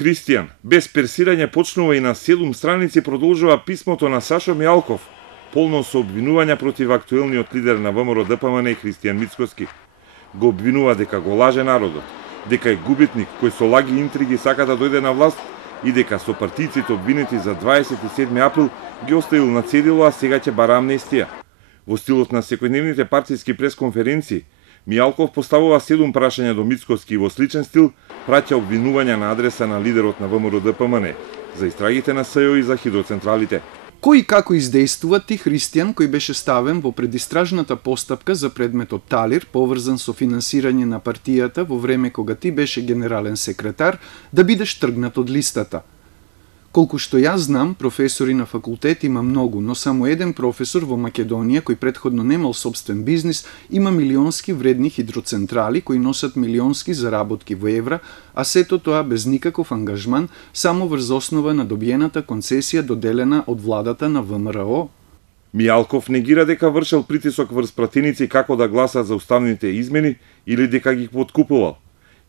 Христијан, без персирање почнува и на 7 страници продолжува писмото на Сашо Мијалков, полно со обвинувања против актуелниот лидер на ВМРО ДПМН Христијан Мицкоски. Го обвинува дека го лаже народот, дека е губитник кој со лаги и интриги сака да дојде на власт и дека со партијците обвинети за 27 април ги оставил на цедило, а сега ќе бара амнестија. Во стилот на секојдневните партиски пресконференции, Мијалков поставува 7 прашања до Мицкоски и во сличен стил праќа обвинувања на адреса на лидерот на ВМРО ДПМН за истрагите на СЈО и за хидроцентралите. Кој и како издействува ти Христијан кој беше ставен во предистражната постапка за предметот Талир, поврзан со финансирање на партијата во време кога ти беше генерален секретар, да бидеш тргнат од листата? Колку што јас знам, професори на факултет има многу, но само еден професор во Македонија кој претходно немал собствен бизнис има милионски вредни хидроцентрали кои носат милионски заработки во евра, а сето тоа без никаков ангажман, само врз основа на добиената концесија доделена од владата на ВМРО. Мијалков негира дека вршел притисок врз пратеници како да гласат за уставните измени или дека ги подкупувал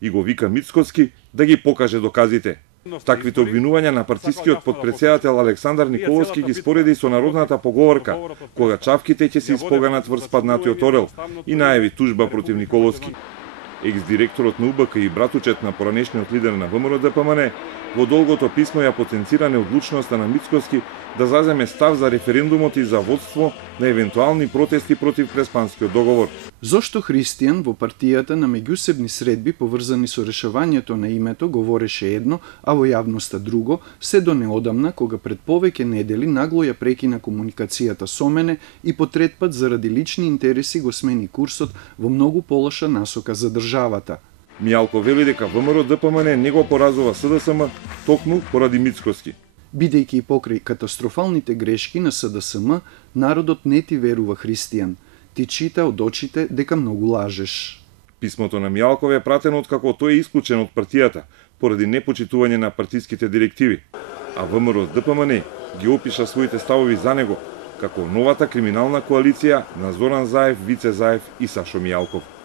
и го вика Мицкоски да ги покаже доказите. Таквите обвинувања на партискиот подпредседател Александар Николовски ги спореди со народната поговорка, кога чавките ќе се испоганат врз паднатиот орел, и најави тужба против Николовски. Екс-директорот на УБК и братучет на поранешниот лидер на ВМРО ДПМН во долгото писмо ја потенцира неодлучноста на Мицкоски да заземе став за референдумот и за водство на евентуални протести против Преспанскиот договор. Зошто Христијан во партијата на меѓусебни средби поврзани со решавањето на името говореше едно, а во јавноста друго, се до неодамна кога пред повеќе недели нагло ја прекина комуникацијата со мене и по трет пат заради лични интереси го смени курсот во многу полоша насока за државата. Мијалков вели дека ВМРО ДПМН не го поразува СДСМ токму поради Мицкоски. Бидејќи и покрај катастрофалните грешки на СДСМ, народот не ти верува Христијан. Ти чита од очите дека многу лажеш. Писмото на Мијалков е пратено откако тој е исклучен од партијата поради непочитување на партиските директиви, а ВМРО ДПМН ги опиша своите ставови за него како новата криминална коалиција на Зоран Заев, Вице Заев и Сашо Мијалков.